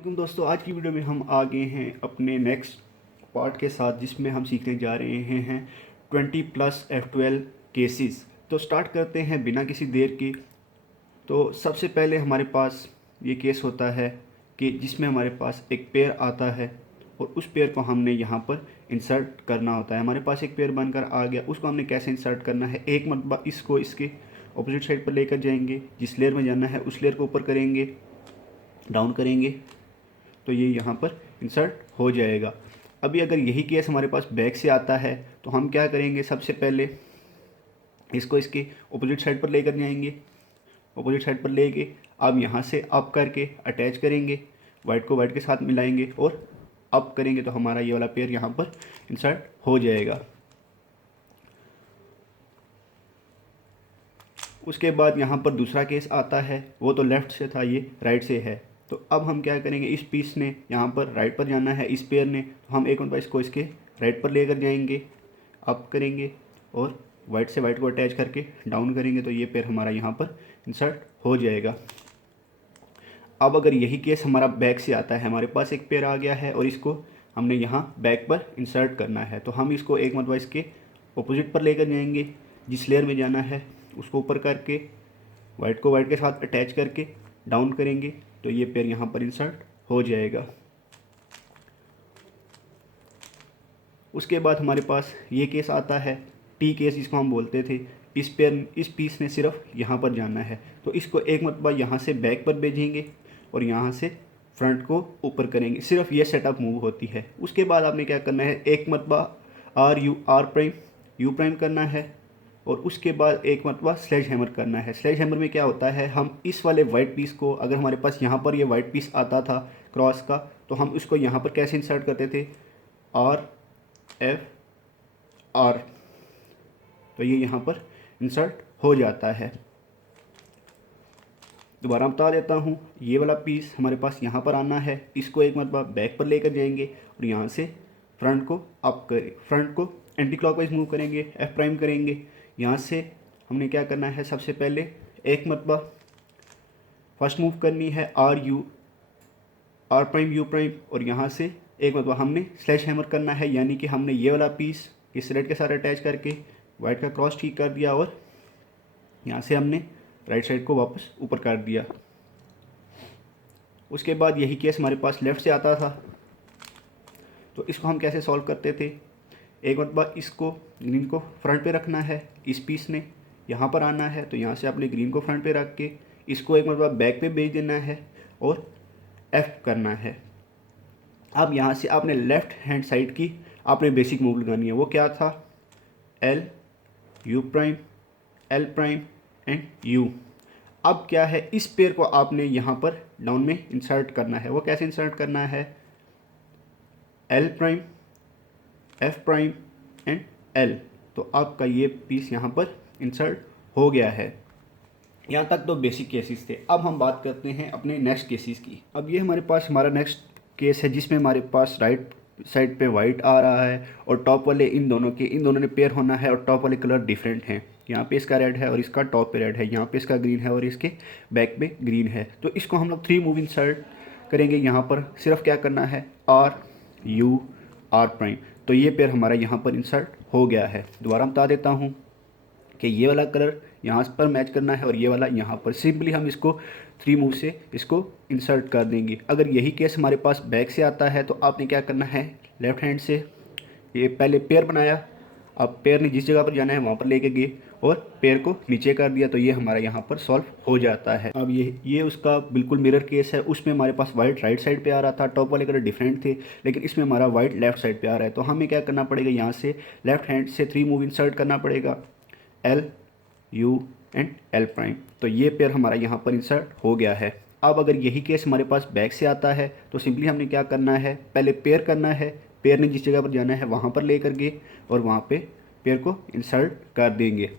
वालेकुम दोस्तों, आज की वीडियो में हम आ गए हैं अपने नेक्स्ट पार्ट के साथ, जिसमें हम सीखने जा रहे हैं 20+F12 केसेस। तो स्टार्ट करते हैं बिना किसी देर के। तो सबसे पहले हमारे पास ये केस होता है कि जिसमें हमारे पास एक पेयर आता है और उस पेयर को हमने यहाँ पर इंसर्ट करना होता है। हमारे पास एक पेयर बनकर आ गया, उसको हमने कैसे इंसर्ट करना है। एक मरतबा इसको इसके अपोजिट साइड पर लेकर जाएंगे, जिस लेयर में जाना है उस लेयर को ऊपर करेंगे, डाउन करेंगे, तो ये यहाँ पर इंसर्ट हो जाएगा। अभी अगर यही केस हमारे पास बैक से आता है तो हम क्या करेंगे, सबसे पहले इसको इसके अपोजिट साइड पर लेकर जाएंगे, अपोजिट साइड पर लेके अब यहाँ से अप करके अटैच करेंगे, वाइट को वाइट के साथ मिलाएंगे और अप करेंगे, तो हमारा ये वाला पेयर यहाँ पर इंसर्ट हो जाएगा। उसके बाद यहाँ पर दूसरा केस आता है, वो तो लेफ़्ट से था, ये राइट से है। तो अब हम क्या करेंगे, इस पीस ने यहाँ पर राइट पर जाना है, इस पेयर ने, तो हम एक मिनट इसको इसके राइट पर लेकर जाएंगे, अप करेंगे और वाइट से वाइट को अटैच करके डाउन करेंगे, तो ये पेयर हमारा यहाँ पर इंसर्ट हो जाएगा। अब अगर यही केस हमारा बैक से आता है, हमारे पास एक पेयर आ गया है और इसको हमने यहाँ बैक पर इंसर्ट करना है, तो हम इसको एक मतलब इसके अपोजिट पर लेकर जाएंगे, जिस लेयर में जाना है उसको ऊपर करके वाइट को वाइट के साथ अटैच करके डाउन करेंगे, तो ये पेयर यहाँ पर इंसर्ट हो जाएगा। उसके बाद हमारे पास ये केस आता है, टी केस जिसको हम बोलते थे। इस पीस ने सिर्फ यहाँ पर जाना है, तो इसको एक मरतबा यहाँ से बैक पर भेजेंगे और यहाँ से फ्रंट को ऊपर करेंगे, सिर्फ ये सेटअप मूव होती है। उसके बाद आपने क्या करना है, एक मरतबा आर प्राइम यू प्राइम करना है और उसके बाद एक मरतबा स्लेज हैमर करना है। स्लेज हैमर में क्या होता है, हम इस वाले वाइट पीस को, अगर हमारे पास यहाँ पर ये वाइट पीस आता था क्रॉस का, तो हम इसको यहाँ पर कैसे इंसर्ट करते थे, आर एफ आर, तो ये यहाँ पर इंसर्ट हो जाता है। दोबारा बता देता हूँ, ये वाला पीस हमारे पास यहाँ पर आना है, इसको एक मरतबा बैक पर लेकर जाएंगे और यहाँ से फ्रंट को अप करें, फ्रंट को एंटी क्लॉकवाइज मूव करेंगे, एफ प्राइम करेंगे। यहाँ से हमने क्या करना है, सबसे पहले एक मरतबा फर्स्ट मूव करनी है आर प्राइम यू प्राइम, और यहाँ से एक मरतबा हमने स्लैश हैमर करना है, यानी कि हमने ये वाला पीस इस रेड के साथ अटैच करके वाइट का क्रॉस ठीक कर दिया और यहाँ से हमने राइट साइड को वापस ऊपर कर दिया। उसके बाद यही केस हमारे पास लेफ़्ट से आता था, तो इसको हम कैसे सॉल्व करते थे, एक मरतबा इसको ग्रीन को फ्रंट पे रखना है, इस पीस ने यहाँ पर आना है, तो यहाँ से आपने ग्रीन को फ्रंट पे रख के इसको एक मरतबा बैक पे भेज देना है और एफ करना है। अब यहाँ से आपने लेफ़्ट हैंड साइड की आपने बेसिक मूव लगानी है, वो क्या था, L U prime L prime and you. अब क्या है, इस पेयर को आपने यहाँ पर डाउन में इंसर्ट करना है। वो कैसे इंसर्ट करना है, L prime F prime and L, तो आपका ये पीस यहाँ पर इंसर्ट हो गया है। यहाँ तक तो बेसिक केसेस थे। अब हम बात करते हैं अपने नेक्स्ट केसेस की। अब ये हमारे पास हमारा नेक्स्ट केस है, जिसमें हमारे पास राइट साइड पे वाइट आ रहा है और टॉप वाले इन दोनों ने पेयर होना है और टॉप वाले कलर डिफरेंट हैं। यहाँ पे इसका रेड है और इसका टॉप पे रेड है, यहाँ पे इसका ग्रीन है और इसके बैक पे ग्रीन है। तो इसको हम लोग 3 मूव इंसर्ट करेंगे। यहाँ पर सिर्फ क्या करना है, आर यू आर प्राइम, तो ये पेयर हमारा यहाँ पर इंसर्ट हो गया है। दोबारा बता देता हूँ कि ये वाला कलर यहाँ पर मैच करना है और ये वाला यहाँ पर। सिंपली हम इसको 3 मूव से इसको इंसर्ट कर देंगे। अगर यही केस हमारे पास बैक से आता है, तो आपने क्या करना है, लेफ़्ट हैंड से ये पहले पेयर बनाया, अब पेयर ने जिस जगह पर जाना है वहाँ पर लेके गए और पेयर को नीचे कर दिया, तो ये हमारा यहाँ पर सॉल्व हो जाता है। अब ये उसका बिल्कुल मिरर केस है। उसमें हमारे पास वाइट राइट साइड पे आ रहा था, टॉप वाले कलर डिफरेंट थे, लेकिन इसमें हमारा वाइट लेफ्ट साइड पे आ रहा है। तो हमें क्या करना पड़ेगा, यहाँ से लेफ्ट हैंड से 3 मूव इंसर्ट करना पड़ेगा, L U and L prime, तो ये पेयर हमारा यहाँ पर इंसर्ट हो गया है। अब अगर यही केस हमारे पास बैक से आता है, तो सिंपली हमने क्या करना है, पहले पेयर करना है, पेयर ने जिस जगह पर जाना है वहाँ पर ले करके और वहाँ पे पेयर को इंसर्ट कर देंगे।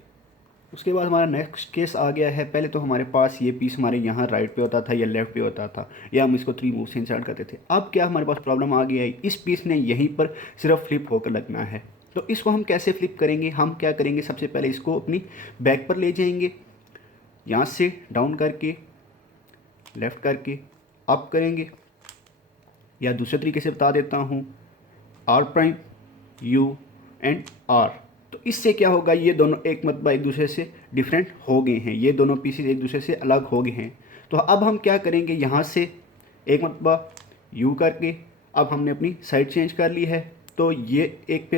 उसके बाद हमारा नेक्स्ट केस आ गया है। पहले तो हमारे पास ये पीस हमारे यहाँ राइट पे होता था या लेफ़्ट पे होता था, या हम इसको 3 मूव से इंसर्ट करते थे। अब क्या हमारे पास प्रॉब्लम आ गया है, इस पीस ने यहीं पर सिर्फ फ्लिप होकर लगना है। तो इसको हम कैसे फ्लिप करेंगे, हम क्या करेंगे, सबसे पहले इसको अपनी बैक पर ले जाएंगे, यहाँ से डाउन करके लेफ़्ट करके अप करेंगे, या दूसरे तरीके से बता देता हूँ, R prime U and R. तो इससे क्या होगा, ये दोनों एक मतलब एक दूसरे से डिफरेंट हो गए हैं, ये दोनों पीसेज एक दूसरे से अलग हो गए हैं। तो अब हम क्या करेंगे, यहाँ से एक मतलब यू करके अब हमने अपनी साइड चेंज कर ली है। तो ये एक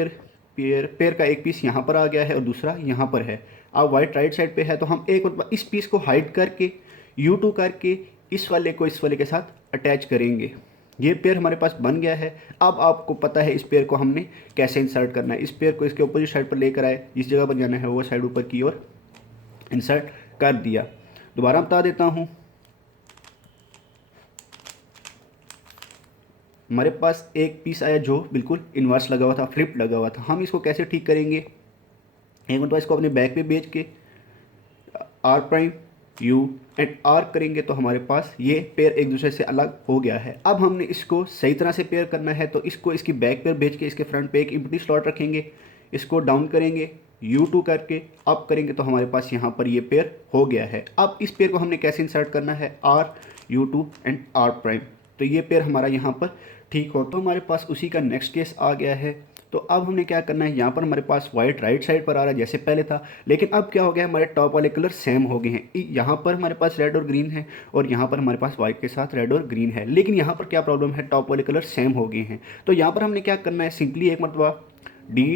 पेयर का एक पीस यहाँ पर आ गया है और दूसरा यहाँ पर है। अब वाइट राइट साइड पे है, तो हम एक मतलब इस पीस को हाइड करके U2 करके इस वाले को इस वाले के साथ अटैच करेंगे। ये पेयर हमारे पास बन गया है। अब आपको पता है इस पेयर को हमने कैसे इंसर्ट करना है। इस पेयर को इसके अपोजिट साइड पर लेकर आए, जिस जगह पर जाना है वो साइड ऊपर की ओर इंसर्ट कर दिया। दोबारा बता देता हूँ, हमारे पास एक पीस आया जो बिल्कुल इन्वर्स लगा हुआ था, फ्लिप लगा हुआ था। हम इसको कैसे ठीक करेंगे, एक मतलब इसको अपने बैक पे भेज के R prime U and R करेंगे तो हमारे पास ये पेयर एक दूसरे से अलग हो गया है। अब हमने इसको सही तरह से पेयर करना है, तो इसको इसकी बैक पेयर भेज के इसके फ्रंट पे एक एम्प्टी स्लॉट रखेंगे, इसको डाउन करेंगे, U2 करके अप करेंगे तो हमारे पास यहाँ पर ये पेयर हो गया है। अब इस पेयर को हमने कैसे इंसर्ट करना है, are U2 and R prime. तो ये पेयर हमारा यहाँ पर ठीक हो, तो हमारे पास उसी का नेक्स्ट केस आ गया है। तो अब हमने क्या करना है, यहाँ पर हमारे पास वाइट राइट साइड पर आ रहा है जैसे पहले था, लेकिन अब क्या हो गया, हमारे टॉप वाले कलर सेम हो गए हैं। यहाँ पर हमारे पास रेड और ग्रीन है और यहाँ पर हमारे पास वाइट के साथ रेड और ग्रीन है, लेकिन यहाँ पर क्या प्रॉब्लम है, टॉप वाले कलर सेम हो गए हैं। तो यहाँ पर हमने क्या करना है, सिंपली एक मतलब डी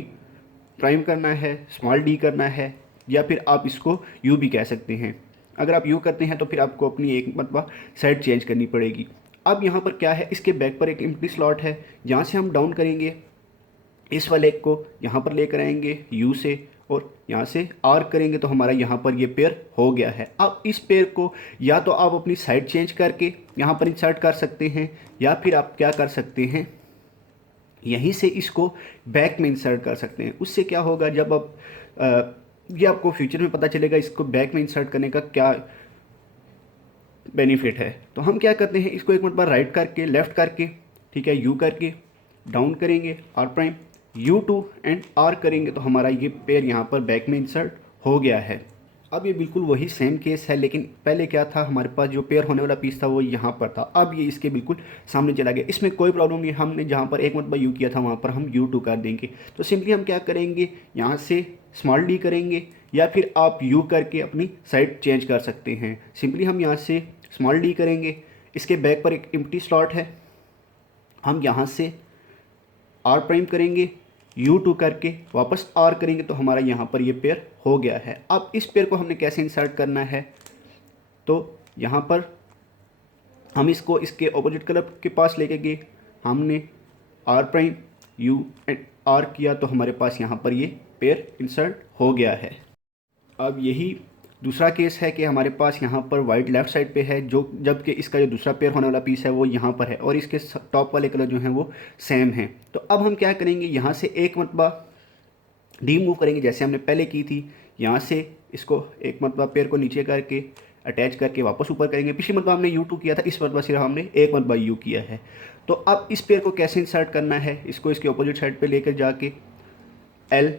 प्राइम करना है, स्मॉल डी करना है, या फिर आप इसको यू भी कह सकते हैं। अगर आप यू करते हैं तो फिर आपको अपनी एक मतलब साइड चेंज करनी पड़ेगी। अब यहाँ पर क्या है, इसके बैक पर एक एम्प्टी स्लॉट है, जहाँ से हम डाउन करेंगे, इस वाले को यहाँ पर लेकर आएंगे यू से और यहाँ से आर करेंगे तो हमारा यहाँ पर ये पेयर हो गया है। अब इस पेयर को या तो आप अपनी साइड चेंज करके यहाँ पर इंसर्ट कर सकते हैं, या फिर आप क्या कर सकते हैं, यहीं से इसको बैक में इंसर्ट कर सकते हैं। उससे क्या होगा, जब आप ये आपको फ्यूचर में पता चलेगा इसको बैक में इंसर्ट करने का क्या बेनिफिट है। तो हम क्या करते हैं, इसको एक मिनट बार राइट करके लेफ़्ट करके, ठीक है, यू करके डाउन करेंगे R prime U2 and R करेंगे तो हमारा ये पेयर यहाँ पर बैक में इंसर्ट हो गया है। अब ये बिल्कुल वही सेम केस है, लेकिन पहले क्या था, हमारे पास जो पेयर होने वाला पीस था वो यहाँ पर था, अब ये इसके बिल्कुल सामने चला गया। इसमें कोई प्रॉब्लम नहीं, हमने जहाँ पर एक मतलब यू किया था वहाँ पर हम U2 कर देंगे। तो सिंपली हम क्या करेंगे, यहाँ से स्मॉल डी करेंगे, या फिर आप यू करके अपनी साइड चेंज कर सकते हैं। सिंपली हम यहाँ से स्मॉल डी करेंगे, इसके बैक पर एक एम्प्टी स्लॉट है, हम यहाँ से आर प्राइम करेंगे, U2 करके वापस आर करेंगे तो हमारा यहाँ पर ये पेयर हो गया है। अब इस पेयर को हमने कैसे इंसर्ट करना है, तो यहाँ पर हम इसको इसके ऑपोजिट कलर के पास लेके गए, हमने R prime U and R किया तो हमारे पास यहाँ पर ये पेयर इंसर्ट हो गया है। अब यही दूसरा केस है कि हमारे पास यहाँ पर वाइट लेफ़्ट साइड पे है, जो जबकि इसका जो दूसरा पेयर होने वाला पीस है वो यहाँ पर है और इसके टॉप वाले कलर जो हैं वो सेम हैं। तो अब हम क्या करेंगे, यहाँ से एक मरतबा डी मूव करेंगे जैसे हमने पहले की थी, यहाँ से इसको एक मरतबा पेयर को नीचे करके अटैच करके वापस ऊपर करेंगे। पिछली मरतबा हमने U2 किया था, इस मरतबा सिर्फ हमने एक मरतबा यू किया है। तो अब इस पेयर को कैसे इंसर्ट करना है, इसको इसके अपोजिट साइड पर लेकर जाके L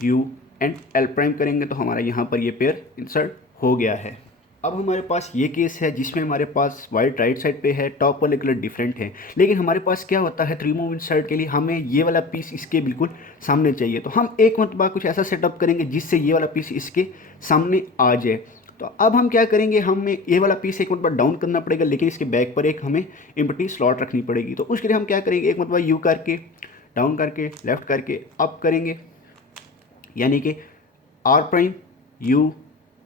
U and L prime करेंगे तो हमारा यहाँ पर ये पेयर इंसर्ट हो गया है। अब हमारे पास ये केस है जिसमें हमारे पास वाइट राइट साइड पे है, टॉप वाले कलर डिफरेंट हैं, लेकिन हमारे पास क्या होता है, थ्री मूव इंसर्ट के लिए हमें ये वाला पीस इसके बिल्कुल सामने चाहिए। तो हम एक मरतबा कुछ ऐसा सेटअप करेंगे जिससे ये वाला पीस इसके सामने आ जाए। तो अब हम क्या करेंगे, हमें ये वाला पीस एक मरतबा डाउन करना पड़ेगा, लेकिन इसके बैक पर एक हमें एम्प्टी स्लॉट रखनी पड़ेगी। तो उसके लिए हम क्या करेंगे, एक मरतबा यू करके डाउन करके लेफ़्ट करके अप करेंगे, यानी कि R prime U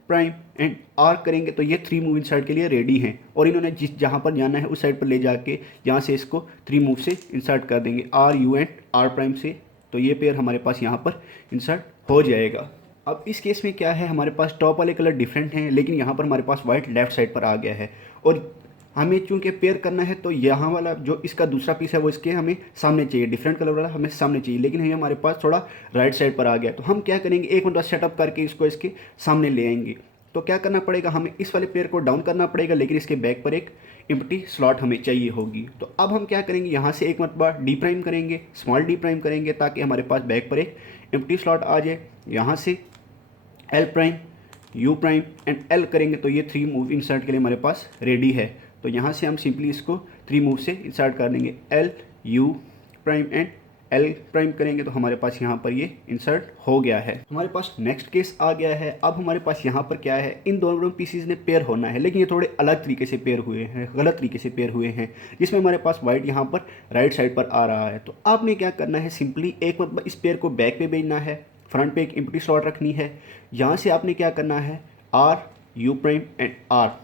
prime and R करेंगे तो ये थ्री मूव इंसर्ट के लिए रेडी हैं। और इन्होंने जिस जहाँ पर जाना है उस साइड पर ले जाके यहाँ से इसको थ्री मूव से इंसर्ट कर देंगे R U and R prime से, तो ये पेयर हमारे पास यहाँ पर इंसर्ट हो जाएगा। अब इस केस में क्या है, हमारे पास टॉप वाले कलर डिफरेंट हैं, लेकिन यहाँ पर हमारे पास वाइट लेफ़्ट साइड पर आ गया है और हमें चूंकि पेयर करना है तो यहाँ वाला जो इसका दूसरा पीस है वो इसके हमें सामने चाहिए, डिफरेंट कलर वाला हमें सामने चाहिए, लेकिन ये हमारे पास थोड़ा राइट साइड पर आ गया। तो हम क्या करेंगे, एक मिनट सेटअप करके इसको इसके सामने ले आएंगे। तो क्या करना पड़ेगा, हमें इस वाले पेयर को डाउन करना पड़ेगा, लेकिन इसके बैक पर एक एम्प्टी स्लॉट हमें चाहिए होगी। तो अब हम क्या करेंगे, यहाँ से एक मरतबा डी प्राइम करेंगे, स्मॉल डी प्राइम करेंगे ताकि हमारे पास बैक पर एक एम्प्टी स्लॉट आ जाए। यहाँ से L prime U prime and L करेंगे तो ये थ्री मूव इंसर्ट के लिए हमारे पास रेडी है। तो यहाँ से हम सिंपली इसको 3 मूव से इंसर्ट कर देंगे। L U prime and L prime करेंगे तो हमारे पास यहाँ पर ये इंसर्ट हो गया है। हमारे पास नेक्स्ट केस आ गया है। अब हमारे पास यहाँ पर क्या है, इन दोनों पीसीज ने पेयर होना है, लेकिन ये थोड़े अलग तरीके से पेयर हुए हैं, गलत तरीके से पेयर हुए हैं, जिसमें हमारे पास वाइट यहाँ पर राइट साइड पर आ रहा है। तो आपने क्या करना है, सिंपली एक मतलब इस पेयर को बैक पे भेजना है, फ्रंट पे एक एम्प्टी स्लॉट रखनी है। यहाँ से आपने क्या करना है, R U prime and R,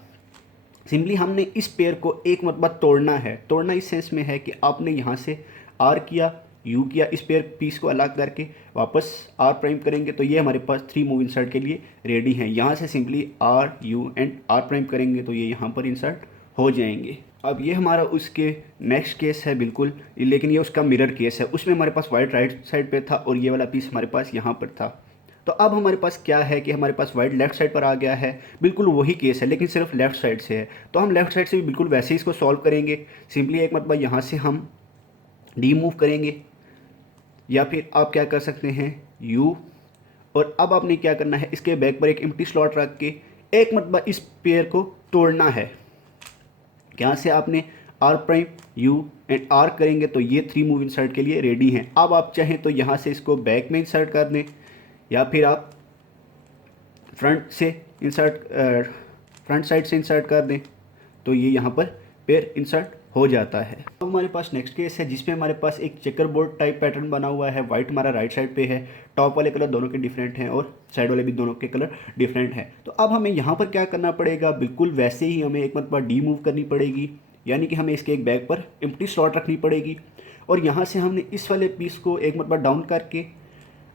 simply हमने इस पेयर को एक मतलब तोड़ना है। तोड़ना इस सेंस में है कि आपने यहाँ से आर किया, यू किया, इस पेयर पीस को अलग करके वापस आर प्राइम करेंगे तो ये हमारे पास 3 मूव इंसर्ट के लिए रेडी हैं। यहाँ से simply R U and R prime करेंगे तो ये यहाँ पर इंसर्ट हो जाएंगे। अब ये हमारा उसके नेक्स्ट केस है बिल्कुल, लेकिन ये उसका मिरर केस है। उसमें हमारे पास वाइट राइट साइड पे था और ये वाला पीस हमारे पास यहाँ पर था। तो अब हमारे पास क्या है कि हमारे पास वाइट लेफ्ट साइड पर आ गया है, बिल्कुल वही केस है लेकिन सिर्फ लेफ्ट साइड से है। तो हम लेफ्ट साइड से भी बिल्कुल वैसे ही इसको सॉल्व करेंगे। सिंपली एक मतलब यहाँ से हम डी मूव करेंगे, या फिर आप क्या कर सकते हैं यू, और अब आपने क्या करना है, इसके बैक पर एक एम्प्टी स्लॉट रख के एक मतलब इस पेयर को तोड़ना है। यहाँ से आपने R prime U and R करेंगे तो ये 3 मूव इंसर्ट के लिए रेडी हैं। अब आप चाहें तो यहाँ से इसको बैक में इंसर्ट कर दें, या फिर आप फ्रंट साइड से इंसर्ट कर दें तो ये यहाँ पर पेयर इंसर्ट हो जाता है। अब हमारे पास नेक्स्ट केस है जिसमें हमारे पास एक चेकर बोर्ड टाइप पैटर्न बना हुआ है। वाइट हमारा राइट साइड पे है, टॉप वाले कलर दोनों के डिफरेंट हैं और साइड वाले भी दोनों के कलर डिफरेंट हैं। तो अब हमें यहाँ पर क्या करना पड़ेगा, बिल्कुल वैसे ही हमें एक मतलब डी मूव करनी पड़ेगी, यानी कि हमें इसके एक बैक पर एम्प्टी स्लॉट रखनी पड़ेगी और यहाँ से हमने इस वाले पीस को एक मतलब डाउन करके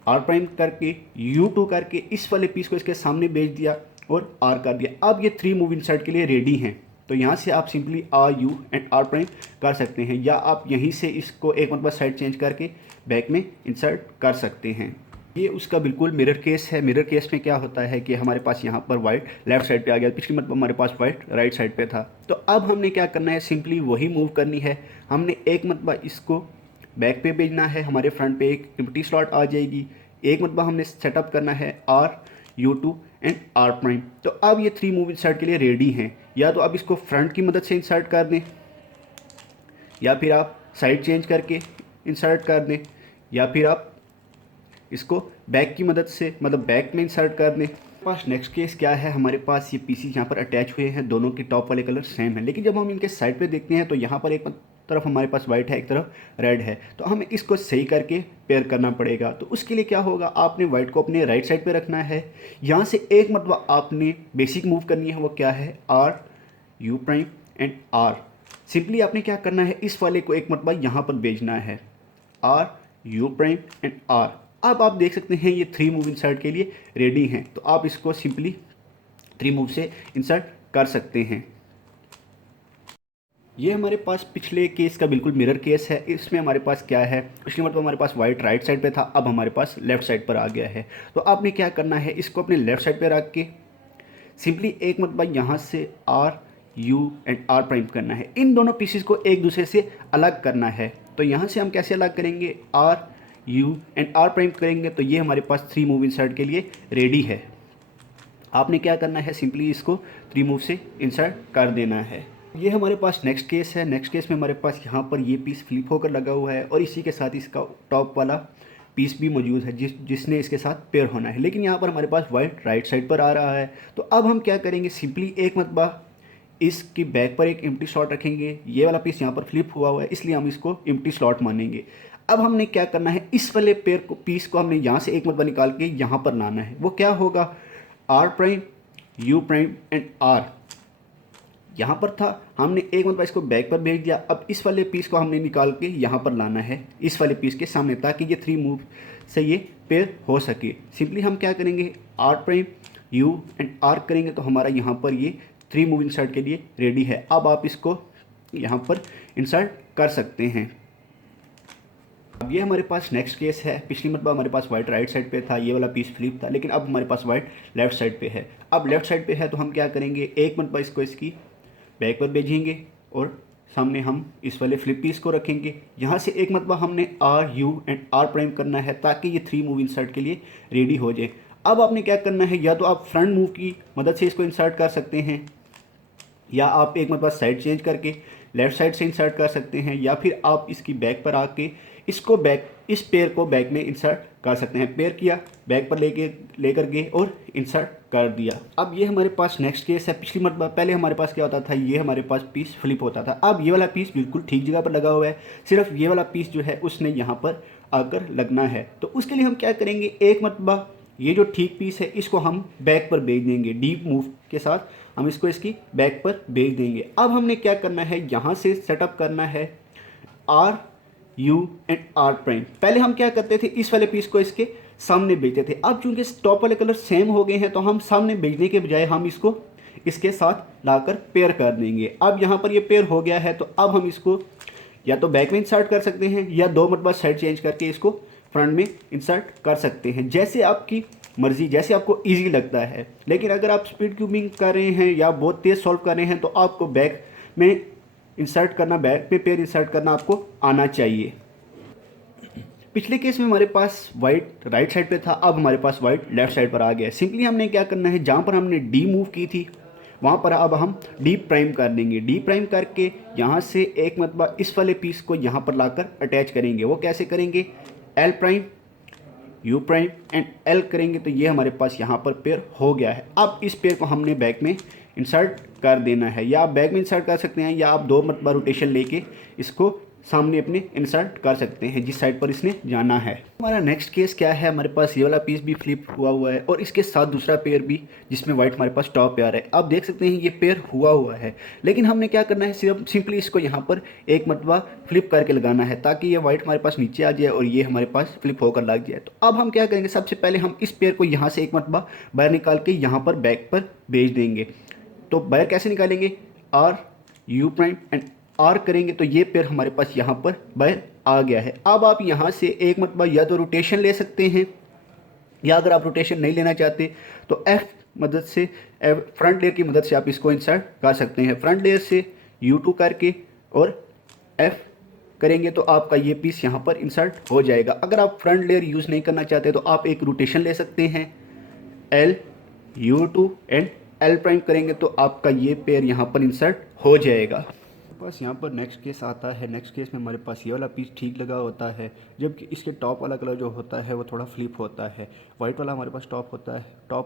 आर प्राइम करके U2 करके इस वाले पीस को इसके सामने भेज दिया और आर कर दिया। अब ये 3 मूव इंसर्ट के लिए रेडी हैं। तो यहाँ से आप simply R U and R prime कर सकते हैं, या आप यहीं से इसको एक मतलब साइड चेंज करके बैक में इंसर्ट कर सकते हैं। ये उसका बिल्कुल मिरर केस है। मिरर केस में क्या होता है कि हमारे पास यहाँ पर वाइट लेफ्ट साइड पे आ गया, पिछली मतलब हमारे पास वाइट राइट साइड पे था। तो अब हमने क्या करना है, सिंपली वही मूव करनी है। हमने एक मतलब इसको बैक पे भेजना है, हमारे फ्रंट पे एक एम्प्टी स्लॉट आ जाएगी। एक मतलब हमने सेटअप करना है are U2 and R prime. तो अब ये 3 मूव इंसर्ट के लिए रेडी हैं। या तो आप इसको फ्रंट की मदद से इंसर्ट कर दें, या फिर आप साइड चेंज करके इंसर्ट कर दें, या फिर आप इसको बैक की मदद से मतलब बैक में इंसर्ट कर दें। पास नेक्स्ट केस क्या है, हमारे पास ये पीसी यहाँ पर अटैच हुए हैं, दोनों के टॉप वाले कलर सेम है, लेकिन जब हम इनके साइड पे देखते हैं तो यहाँ पर एक तरफ हमारे पास वाइट है, एक तरफ रेड है। तो हमें इसको सही करके पेयर करना पड़ेगा। तो उसके लिए क्या होगा, आपने वाइट को अपने राइट साइड पे रखना है। यहाँ से एक मतलब आपने बेसिक मूव करनी है, वो क्या है, R U prime and R. Simply आपने क्या करना है, इस वाले को एक मतलब यहाँ पर भेजना है, R U prime and R. अब आप देख सकते हैं ये 3 मूव इंसर्ट के लिए रेडी हैं। तो आप इसको सिंपली 3 मूव से इंसर्ट कर सकते हैं। ये हमारे पास पिछले केस का बिल्कुल मिरर केस है। इसमें हमारे पास क्या है, पिछली मतलब हमारे पास वाइट राइट साइड पे था, अब हमारे पास लेफ्ट साइड पर आ गया है। तो आपने क्या करना है, इसको अपने लेफ्ट साइड पे रख के सिंपली एक मतलब यहाँ से R U and R prime करना है। इन दोनों पीसेस को एक दूसरे से अलग करना है। तो यहाँ से हम कैसे अलग करेंगे, R U and R prime करेंगे तो ये हमारे पास 3 मूव इंसर्ट के लिए रेडी है। आपने क्या करना है, सिंपली इसको 3 मूव से इंसर्ट कर देना है। ये हमारे पास नेक्स्ट केस है। नेक्स्ट केस में हमारे पास यहाँ पर ये पीस फ्लिप होकर लगा हुआ है और इसी के साथ इसका टॉप वाला पीस भी मौजूद है जिसने इसके साथ पेयर होना है, लेकिन यहाँ पर हमारे पास वाइट राइट साइड पर आ रहा है। तो अब हम क्या करेंगे, सिंपली एक मतबा इसकी बैक पर एक एम्प्टी स्लॉट रखेंगे। ये वाला पीस यहाँ पर फ्लिप हुआ है, इसलिए हम इसको एम्प्टी स्लॉट मानेंगे। अब हमने क्या करना है, इस वाले पेयर को पीस को हमने यहाँ से एक मतबा निकाल के यहाँ पर लाना है। वो क्या होगा, R prime U prime and R यहाँ पर था, हमने एक मतलब इसको बैक पर भेज दिया। अब इस वाले पीस को हमने निकाल के यहाँ पर लाना है इस वाले पीस के सामने, ताकि ये 3 मूव से ये पेयर हो सके। सिंपली हम क्या करेंगे, R prime U and R करेंगे तो हमारा यहाँ पर ये 3 मूव इंसर्ट के लिए रेडी है। अब आप इसको यहाँ पर इंसर्ट कर सकते हैं। अब ये हमारे पास नेक्स्ट केस है। पिछली मतलब हमारे पास वाइट राइट साइड पे था, ये वाला पीस फ्लिप था, लेकिन अब हमारे पास वाइट लेफ्ट साइड पे है। अब लेफ्ट साइड पे है तो हम क्या करेंगे, एक मतलब इसको इसकी बैक पर भेजेंगे और सामने हम इस वाले फ्लिप पीस को रखेंगे। यहाँ से एक मतलब हमने R U and R prime करना है ताकि ये 3 मूव इंसर्ट के लिए रेडी हो जाए। अब आपने क्या करना है, या तो आप फ्रंट मूव की मदद से इसको इंसर्ट कर सकते हैं, या आप एक मतलब साइड चेंज करके लेफ़्ट साइड से इंसर्ट कर सकते हैं, या फिर आप इसकी बैक पर आके इसको बैक, इस पेयर को बैक में इंसर्ट कर सकते हैं। पेयर किया, बैक पर लेकर गए और इंसर्ट कर दिया। अब ये हमारे पास नेक्स्ट केस है। पिछली मरतबा पहले हमारे पास क्या होता था, ये हमारे पास पीस फ्लिप होता था। अब ये वाला पीस बिल्कुल ठीक जगह पर लगा हुआ है, सिर्फ ये वाला पीस जो है उसने यहाँ पर आकर लगना है। तो उसके लिए हम क्या करेंगे, एक मरतबा ये जो ठीक पीस है इसको हम बैक पर भेज देंगे, डीप मूव के साथ हम इसको इसकी बैक पर भेज देंगे। अब हमने क्या करना है, यहाँ से सेटअप करना है R U and R prime. पहले हम क्या करते थे, इस वाले पीस को इसके सामने भेजते थे। अब चूंकि टॉप वाले कलर सेम हो गए हैं तो हम सामने भेजने के बजाय हम इसको इसके साथ लाकर पेयर कर देंगे। अब यहाँ पर ये पेयर हो गया है, तो अब हम इसको या तो बैक में इंसर्ट कर सकते हैं या दो मरतबा साइड चेंज करके इसको फ्रंट में इंसर्ट कर सकते हैं, जैसे आपकी मर्जी, जैसे आपको इजी लगता है। लेकिन अगर आप स्पीड क्यूबिंग कर रहे हैं या बहुत तेज़ सॉल्व कर रहे हैं तो आपको बैक में इंसर्ट करना, बैक पे पेयर इंसर्ट करना आपको आना चाहिए। पिछले केस में हमारे पास वाइट राइट साइड पे था, अब हमारे पास वाइट लेफ्ट साइड पर आ गया है। सिंपली हमने क्या करना है, जहाँ पर हमने डी मूव की थी वहाँ पर अब हम डी प्राइम कर देंगे। डी प्राइम करके यहाँ से एक मरतबा इस वाले पीस को यहाँ पर लाकर अटैच करेंगे। वो कैसे करेंगे, L prime U prime and L करेंगे तो ये हमारे पास यहाँ पर पेयर हो गया है। अब इस पेयर को हमने बैक में इंसर्ट कर देना है, या आप बैक में इंसर्ट कर सकते हैं या आप दो मरतबा रोटेशन लेके इसको सामने अपने इंसर्ट कर सकते हैं जिस साइड पर इसने जाना है। हमारा नेक्स्ट केस क्या है, हमारे पास ये वाला पीस भी फ्लिप हुआ है और इसके साथ दूसरा पेयर भी जिसमें वाइट हमारे पास टॉप पे आ रहा है। आप देख सकते हैं ये पेयर हुआ है, लेकिन हमने क्या करना है, सिर्फ सिंपली इसको यहाँ पर एक मरतबा फ्लिप करके लगाना है ताकि ये वाइट हमारे पास नीचे आ जाए और ये हमारे पास फ्लिप होकर लग जाए। तो अब हम क्या करेंगे, सबसे पहले हम इस पेयर को यहाँ से एक मरतबा बाहर निकाल के यहाँ पर बैक पर भेज देंगे। तो बाहर कैसे निकालेंगे, R U prime and R करेंगे तो ये पेयर हमारे पास यहाँ पर बाहर आ गया है। अब आप यहाँ से एक मरतबा या तो रोटेशन ले सकते हैं, या अगर आप रोटेशन नहीं लेना चाहते तो एफ मदद से, फ्रंट लेयर की मदद से आप इसको इंसर्ट कर सकते हैं। फ्रंट लेयर से U2 करके और एफ करेंगे तो आपका ये पीस यहाँ पर इंसर्ट हो जाएगा। अगर आप फ्रंट लेयर यूज़ नहीं करना चाहते तो आप एक रोटेशन ले सकते हैं, L U2 and L prime करेंगे तो आपका ये पेयर यहाँ पर इंसर्ट हो जाएगा। बस यहाँ पर नेक्स्ट केस आता है। नेक्स्ट केस में हमारे पास ये वाला पीस ठीक लगा होता है, जबकि इसके टॉप वाला कलर जो होता है वो थोड़ा फ्लिप होता है। वाइट वाला हमारे पास टॉप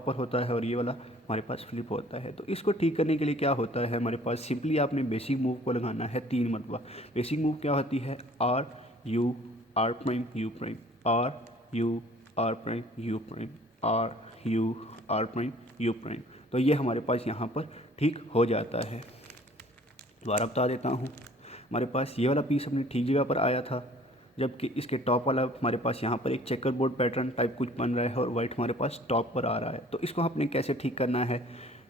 पर होता है और ये वाला हमारे पास फ्लिप होता है। तो इसको ठीक करने के लिए क्या होता है, हमारे पास सिंपली आपने बेसिक मूव को लगाना है 3 मरतबा। बेसिक मूव क्या होती है, R U R prime U prime, R U R prime U prime, R U R prime U prime. तो ये हमारे पास यहाँ पर ठीक हो जाता है। दोबारा बता देता हूँ, हमारे पास ये वाला पीस अपनी ठीक जगह पर आया था, जबकि इसके टॉप वाला हमारे पास यहाँ पर एक चेकर बोर्ड पैटर्न टाइप कुछ बन रहा है और वाइट हमारे पास टॉप पर आ रहा है। तो इसको आपने कैसे ठीक करना है,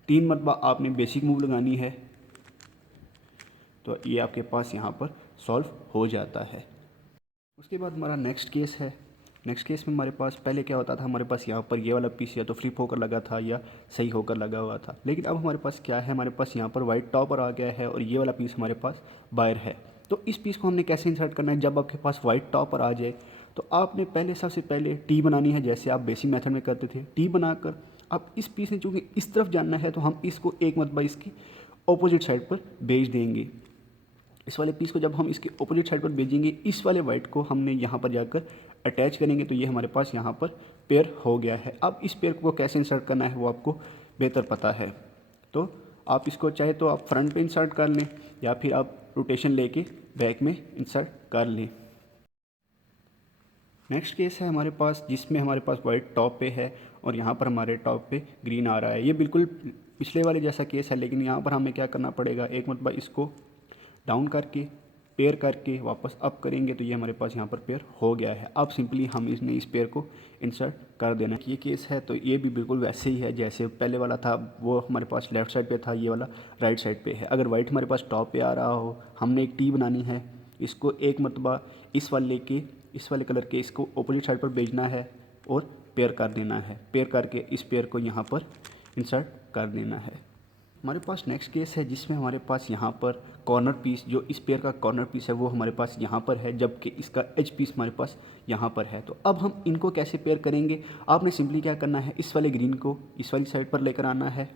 3 मरतबा आपने बेसिक मूव लगानी है तो ये आपके पास यहाँ पर सॉल्व हो जाता है। उसके बाद हमारा नेक्स्ट केस है। नेक्स्ट केस में हमारे पास पहले क्या होता था, हमारे पास यहाँ पर ये वाला पीस या तो फ्लिप होकर लगा था या सही होकर लगा हुआ था, लेकिन अब हमारे पास क्या है, हमारे पास यहाँ पर वाइट टॉप पर आ गया है और ये वाला पीस हमारे पास बाहर है। तो इस पीस को हमने कैसे इंसर्ट करना है, जब आपके पास वाइट टॉप पर आ जाए तो आपने सबसे पहले टी बनानी है, जैसे आप बेसिक मेथड में करते थे। टी बनाकर अब इस पीस ने चूँकि इस तरफ जाना है तो हम इसको एक मरतबा इसकी अपोजिट साइड पर भेज देंगे। इस वाले पीस को जब हम इसके अपोजिट साइड पर भेजेंगे, इस वाले वाइट को हमने यहाँ पर जाकर अटैच करेंगे तो ये हमारे पास यहाँ पर पेयर हो गया है। अब इस पेयर को कैसे इंसर्ट करना है वो आपको बेहतर पता है, तो आप इसको चाहे तो आप फ्रंट पे इंसर्ट कर लें या फिर आप रोटेशन लेके बैक में इंसर्ट कर लें। नेक्स्ट केस है हमारे पास जिसमें हमारे पास वाइट टॉप पे है और यहाँ पर हमारे टॉप पे ग्रीन आ रहा है। ये बिल्कुल पिछले वाले जैसा केस है, लेकिन यहाँ पर हमें क्या करना पड़ेगा, एक मरतबा इसको डाउन करके पेयर करके वापस अप करेंगे तो ये हमारे पास यहाँ पर पेयर हो गया है। अब सिंपली हम इसने इस पेयर को इंसर्ट कर देना है। ये केस है तो ये भी बिल्कुल वैसे ही है जैसे पहले वाला था, वो हमारे पास लेफ़्ट साइड पे था, ये वाला राइट साइड पे है। अगर वाइट हमारे पास टॉप पे आ रहा हो, हमने एक टी बनानी है, इसको एक मरतबा इस वाले कलर के इसको अपोजिट साइड पर भेजना है और पेयर कर देना है। पेयर करके इस पेयर को यहाँ पर इंसर्ट कर देना है। हमारे पास नेक्स्ट केस है जिसमें हमारे पास यहाँ पर कॉर्नर पीस, जो इस पेयर का कॉर्नर पीस है वो हमारे पास यहाँ पर है, जबकि इसका एज पीस हमारे पास यहाँ पर है। तो अब हम इनको कैसे पेयर करेंगे, आपने सिंपली क्या करना है, इस वाले ग्रीन को इस वाली साइड पर लेकर आना है,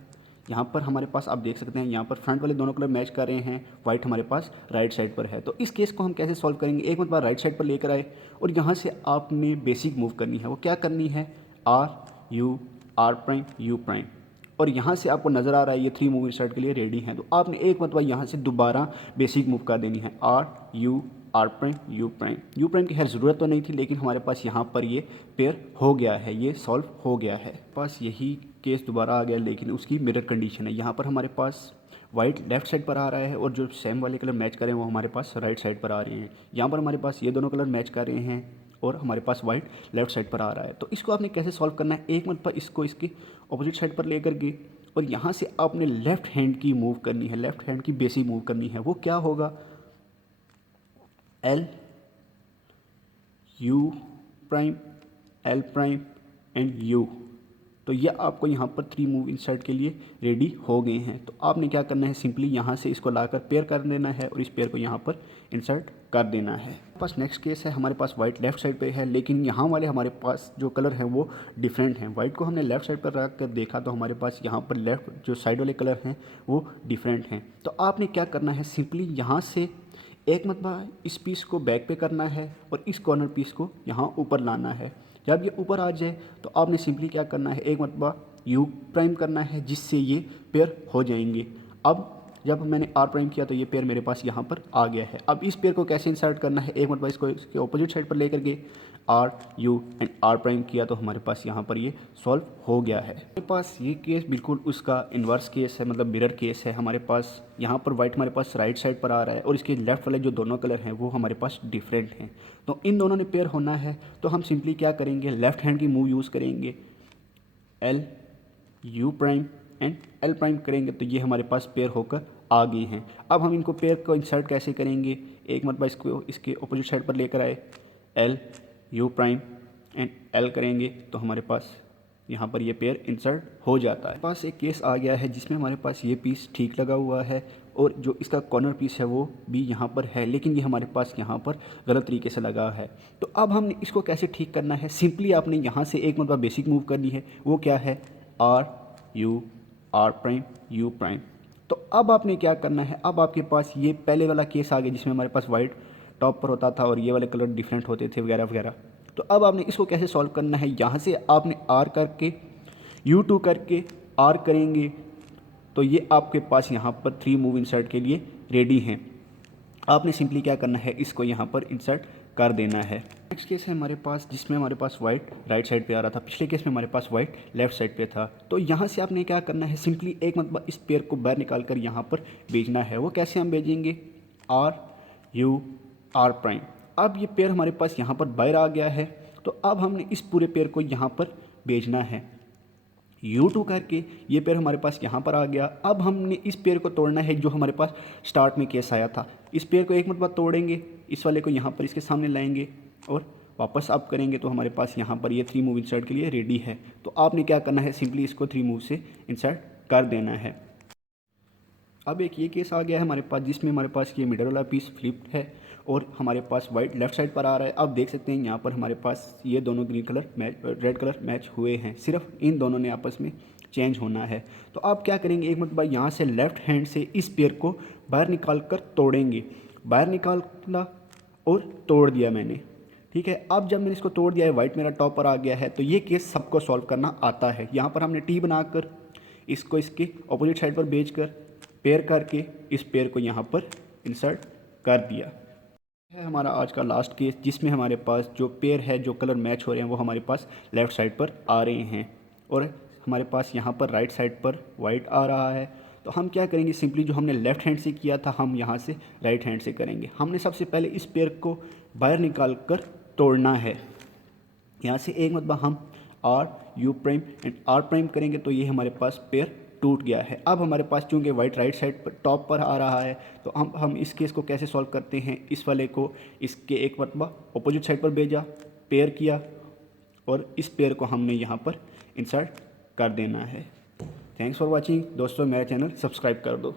यहाँ पर हमारे पास आप देख सकते हैं, यहाँ पर फ्रंट वाले दोनों कलर मैच कर रहे हैं, वाइट हमारे पास राइट साइड पर है। तो इस केस को हम कैसे सॉल्व करेंगे, एक बार राइट साइड पर लेकर आए और यहाँ से आपने बेसिक मूव करनी है। वो क्या करनी है, आर प्राइम यू प्राइम, और यहाँ से आपको नज़र आ रहा है ये 3 मूव इंसर्ट के लिए रेडी हैं। तो आपने एक मतलब यहाँ से दोबारा बेसिक मूव कर देनी है, आर प्राइम यू प्राइम की खैर ज़रूरत तो नहीं थी, लेकिन हमारे पास यहाँ पर ये पेयर हो गया है, ये सॉल्व हो गया है। पास यही केस दोबारा आ गया, लेकिन उसकी मिरर कंडीशन है। यहाँ पर हमारे पास वाइट लेफ्ट साइड पर आ रहा है और जो सेम वाले कलर मैच कर रहे हैं वो हमारे पास राइट साइड पर आ रहे हैं। यहाँ पर हमारे पास ये दोनों कलर मैच कर रहे हैं और हमारे पास वाइट लेफ्ट साइड पर आ रहा है। तो इसको आपने कैसे सॉल्व करना है, एक मतलब इसको इसके ऑपोजिट साइड पर लेकर के और यहाँ से आपने लेफ्ट हैंड की मूव करनी है, लेफ्ट हैंड की बेसिक मूव करनी है। वो क्या होगा, L U prime L prime and you. तो ये आपको यहाँ पर 3 मूव इंसर्ट के लिए रेडी हो गए हैं। तो आपने क्या करना है, सिंपली यहाँ से इसको लाकर पेयर कर देना है और इस पेयर को यहाँ पर इंसर्ट कर देना है। पास नेक्स्ट केस है, हमारे पास वाइट लेफ्ट साइड पे है, लेकिन यहाँ वाले हमारे पास जो कलर हैं वो डिफरेंट हैं। वाइट को हमने लेफ्ट साइड पर रख कर देखा तो हमारे पास यहाँ पर लेफ्ट जो साइड वाले कलर हैं वो डिफरेंट हैं। तो आपने क्या करना है, सिंपली यहाँ से एक मतलब इस पीस को बैक पे करना है और इस कॉर्नर पीस को यहाँ ऊपर लाना है। जब ये ऊपर आ जाए तो आपने सिंपली क्या करना है, एक मतलब यू प्राइम करना है, जिससे ये पेयर हो जाएंगे। अब जब मैंने आर प्राइम किया तो ये पेयर मेरे पास यहाँ पर आ गया है। अब इस पेयर को कैसे इंसर्ट करना है, एक मतलब इसको इसके ऑपोजिट साइड पर लेकर के R U and R prime किया तो हमारे पास यहाँ पर ये सॉल्व हो गया है। हमारे पास ये केस बिल्कुल उसका इन्वर्स केस है, मतलब मिरर केस है। हमारे पास यहाँ पर वाइट हमारे पास राइट साइड पर आ रहा है और इसके लेफ्ट वाले जो दोनों कलर हैं वो हमारे पास डिफरेंट हैं। तो इन दोनों ने पेयर होना है तो हम सिंपली क्या करेंगे, लेफ्ट हैंड की मूव यूज़ करेंगे, L U prime and L prime करेंगे तो ये हमारे पास पेयर होकर आ गए हैं। अब हम इनको पेयर को इंसर्ट कैसे करेंगे, एक मतलब इसको इसके ऑपोजिट साइड पर लेकर आए, L U prime and L करेंगे तो हमारे पास यहाँ पर ये पेयर इंसर्ट हो जाता है। पास एक केस आ गया है जिसमें हमारे पास ये पीस ठीक लगा हुआ है और जो इसका कॉर्नर पीस है वो भी यहाँ पर है, लेकिन ये हमारे पास यहाँ पर गलत तरीके से लगा है। तो अब हमने इसको कैसे ठीक करना है, सिंपली आपने यहाँ से एक मतलब बेसिक मूव करनी है। वो क्या है, आर प्राइम यू प्राइम। तो अब आपने क्या करना है, अब आपके पास ये पहले वाला केस आ गया जिसमें हमारे पास वाइट टॉप पर होता था और ये वाले कलर डिफरेंट होते थे वगैरह वगैरह। तो अब आपने इसको कैसे सॉल्व करना है, यहाँ से आपने आर करके U2 करके आर करेंगे तो ये आपके पास यहाँ पर 3 मूव इंसर्ट के लिए रेडी हैं। आपने सिंपली क्या करना है, इसको यहाँ पर इंसर्ट कर देना है। नेक्स्ट केस है हमारे पास जिसमें हमारे पास वाइट राइट साइड पे आ रहा था, पिछले केस में हमारे पास वाइट लेफ्ट साइड पे था। तो यहाँ से आपने क्या करना है, सिंपली एक मतलब इस पेयर को बाहर निकाल कर यहाँ पर भेजना है। वो कैसे हम भेजेंगे, आर यू आर प्राइम। अब ये पेयर हमारे पास यहाँ पर बाहर आ गया है तो अब हमने इस पूरे पेयर को यहाँ पर भेजना है, U2 करके ये पेयर हमारे पास यहाँ पर आ गया। अब हमने इस पेयर को तोड़ना है जो हमारे पास स्टार्ट में केस आया था। इस पेयर को एक मतलब तोड़ेंगे, इस वाले को यहाँ पर इसके सामने लाएंगे और वापस अप करेंगे तो हमारे पास यहाँ पर ये 3 मूव इंसर्ट के लिए रेडी है। तो आपने क्या करना है, सिंपली इसको 3 मूव से इंसर्ट कर देना है। अब एक ये केस आ गया है हमारे पास जिसमें हमारे पास ये मिडल वाला पीस फ्लिप्ड है और हमारे पास वाइट लेफ्ट साइड पर आ रहा है। अब देख सकते हैं यहाँ पर हमारे पास ये दोनों green colour match red colour match हुए हैं, सिर्फ इन दोनों ने आपस में चेंज होना है। तो आप क्या करेंगे, एक मतलब यहाँ से लेफ्ट हैंड से इस पेयर को बाहर निकाल कर तोड़ेंगे। बाहर निकाला और तोड़ दिया मैंने, ठीक है। अब जब मैंने इसको तोड़ दिया है, वाइट मेरा टॉप पर आ गया है, तो ये केस सबको सॉल्व करना आता है। यहाँ पर हमने टी बनाकर इसको इसके ऑपोजिट साइड पर भेज कर पेयर करके इस पेयर को यहाँ पर इंसर्ट कर दिया है। हमारा आज का लास्ट केस जिसमें हमारे पास जो पेयर है, जो कलर मैच हो रहे हैं वो हमारे पास लेफ़्ट साइड पर आ रहे हैं और हमारे पास यहाँ पर राइट साइड पर वाइट आ रहा है। तो हम क्या करेंगे, सिंपली जो हमने लेफ़्ट हैंड से किया था हम यहाँ से राइट हैंड से करेंगे। हमने सबसे पहले इस पेयर को बाहर निकाल कर तोड़ना है। यहाँ से एक मतलब हम R U prime and R prime करेंगे तो ये हमारे पास पेयर टूट गया है। अब हमारे पास चूँकि वाइट राइट साइड पर टॉप पर आ रहा है तो हम इस केस को कैसे सॉल्व करते हैं, इस वाले को इसके एक मरतबा अपोजिट साइड पर भेजा, पेयर किया और इस पेयर को हमने यहाँ पर इंसर्ट कर देना है। थैंक्स फॉर वॉचिंग दोस्तों, मेरा चैनल सब्सक्राइब कर दो।